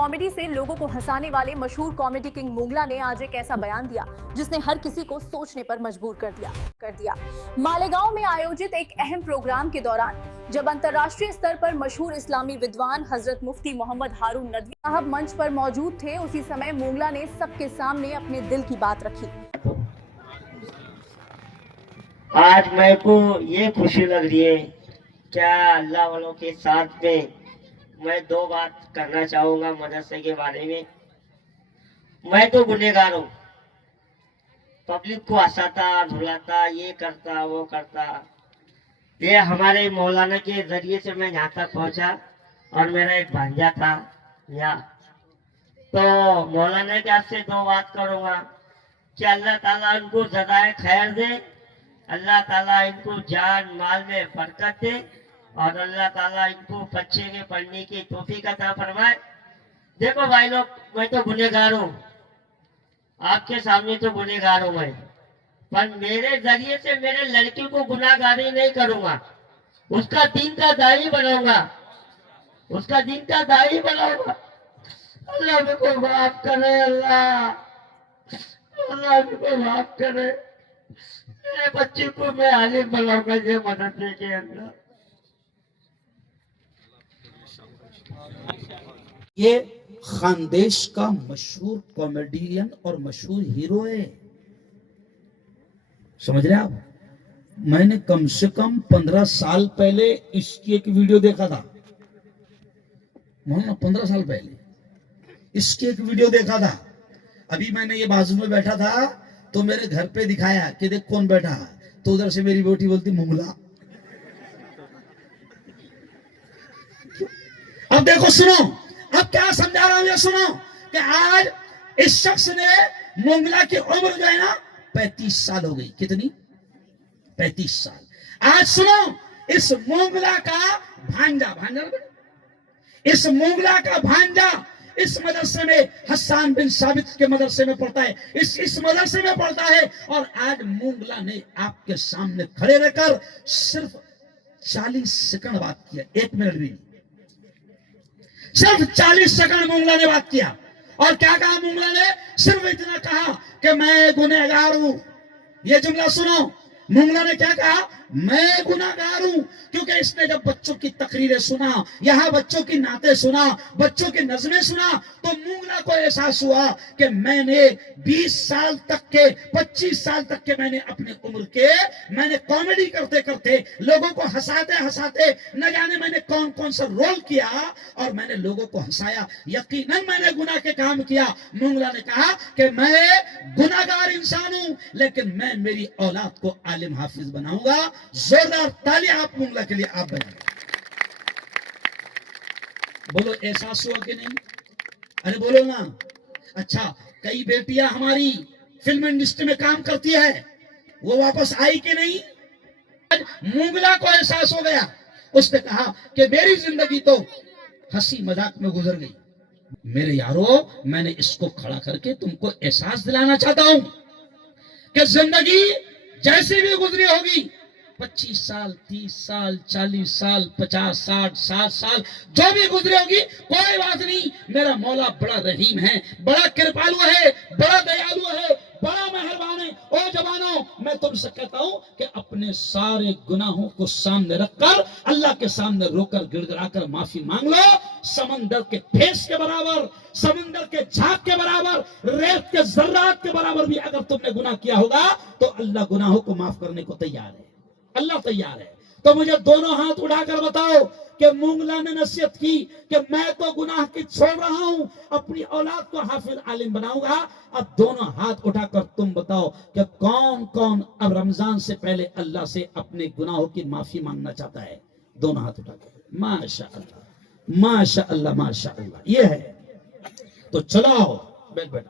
Comedy से लोगों को हंसाने वाले मशहूर कॉमेडी किंग मुगला ने आज एक ऐसा बयान दिया जिसने हर किसी को सोचने पर मजबूर कर दिया। मालेगांव में आयोजित एक अहम प्रोग्राम के दौरान जब अंतर्राष्ट्रीय स्तर पर मशहूर इस्लामी विद्वान हजरत मुफ्ती मोहम्मद हारून नदवी साहब मंच पर मौजूद थे, उसी समय मुगला ने सबके सामने अपने दिल की बात रखी। आज मेरे को ये खुशी लग रही है, क्या अल्लाह वालों के साथ में मैं दो बात करना चाहूंगा मदरसे के बारे में। मैं तो गुनहगार हूँ, पब्लिक को हंसाता धुलाता, ये करता वो करता। ये हमारे मौलाना के जरिए से मैं यहाँ तक पहुंचा। और मेरा एक भांजा था यहाँ, तो मौलाना के आपसे दो बात करूंगा कि अल्लाह ताला उनको ज़राए खैर दे, अल्लाह ताला इनको जान माल में बरकत दे, और अल्लाह ताला इनको बच्चे के पढ़ने की तौफीक अता फरमाए। देखो भाई लोग, मैं तो गुनहगार हूँ, आपके सामने तो गुनहगार हूँ मैं, पर मेरे जरिए से मेरे लड़की को गुनाहगारी नहीं करूंगा, उसका दीन का दाई बनाऊंगा, उसका दीन का दाई बनाऊंगा। अल्लाह मुझको माफ करे, अल्लाह मुझको माफ करे। मेरे बच्चे को मैं आलिम बनाऊंगा ये मदरसे के अंदर। ये खानदेश का मशहूर कॉमेडियन और मशहूर हीरो है, समझ रहे आप। मैंने कम से कम 15 साल पहले इसकी एक वीडियो देखा था, 15 साल पहले इसकी एक वीडियो देखा था। अभी मैंने ये बाजू में बैठा था तो मेरे घर पे दिखाया कि देख कौन बैठा है, तो उधर से मेरी बेटी बोलती मुगला। अब देखो, सुनो, अब क्या समझा रहा हूं, ये सुनो कि आज इस शख्स ने, मुगला की उम्र जो है ना 35 साल हो गई। कितनी? 35 साल। आज सुनो, इस मुगला का भांजा इस मुगला का भांजा इस मदरसे में, हसन बिन साबित के मदरसे में पढ़ता है, इस मदरसे में पढ़ता है। और आज मुगला ने आपके सामने खड़े रहकर सिर्फ 40 सेकंड बात किया, 1 मिनट भी, सिर्फ 40 सेकंड मुगला ने बात किया। और क्या कहा मुगला ने? सिर्फ इतना कहा कि मैं गुनहगार हूं। ये जुमला सुनो, मुगला ने क्या कहा? मैं गुनहगार हूं। क्योंकि इसने जब बच्चों की तकरीरें सुना, यहाँ बच्चों की नाते सुना, बच्चों की नज़में सुना, तो मुगला को एहसास हुआ कि मैंने 20 साल तक के, 25 साल तक के मैंने अपने उम्र के, मैंने कॉमेडी करते करते, लोगों को हंसाते हंसाते, न जाने मैंने कौन कौन सा रोल किया और मैंने लोगों को हंसाया। यकीनन मैंने गुनाह के काम किया। मुगला ने कहा कि मैं गुनाहगार इंसान हूं, लेकिन मैं मेरी औलाद को आलिम हाफिज बनाऊंगा। जोरदार तालियां आप मुगला के लिए आप बजाएं। बोलो, एहसास हुआ कि नहीं? अरे बोलो ना। अच्छा, कई बेटियां हमारी फिल्म इंडस्ट्री में काम करती है, वो वापस आई कि नहीं? आज मुगला को एहसास हो गया, उसने कहा कि मेरी जिंदगी तो हंसी मजाक में गुजर गई। मेरे यारो, मैंने इसको खड़ा करके तुमको एहसास दिलाना चाहता हूं कि जिंदगी जैसी भी गुजरी होगी, 25 साल, 30 साल, 40 साल, 50, 60, 60 साल जो भी गुजरी होगी, कोई बात नहीं। मेरा मौला बड़ा रहीम है, बड़ा कृपालु है, बड़ा दयालु है, बड़ा मेहरबान है। ओ जवानों, मैं तुमसे कहता हूं कि अपने सारे गुनाहों को सामने रखकर, अल्लाह के सामने रोकर गिड़गिड़ाकर माफी मांग लो। समंदर के फेस के बराबर, समंदर के झाग के बराबर, रेत के जर्रात के बराबर भी अगर तुमने गुनाह किया होगा तो अल्लाह गुनाहों को माफ करने को तैयार है, अल्लाह तैयार है। तो मुझे दोनों हाथ उठाकर बताओ कि मुगला ने नसीहत की कि मैं तो गुनाह की छोड़ रहा हूं, अपनी औलाद को हाफिज आलिम बनाऊंगा। अब दोनों हाथ उठाकर तुम बताओ कि कौन कौन अब रमजान से पहले अल्लाह से अपने गुनाहों की माफी मांगना चाहता है? दोनों हाथ उठाकर। माशाअल्लाह, माशाअल्लाह, माशाअल्लाह। ये है, तो चलो बेटा।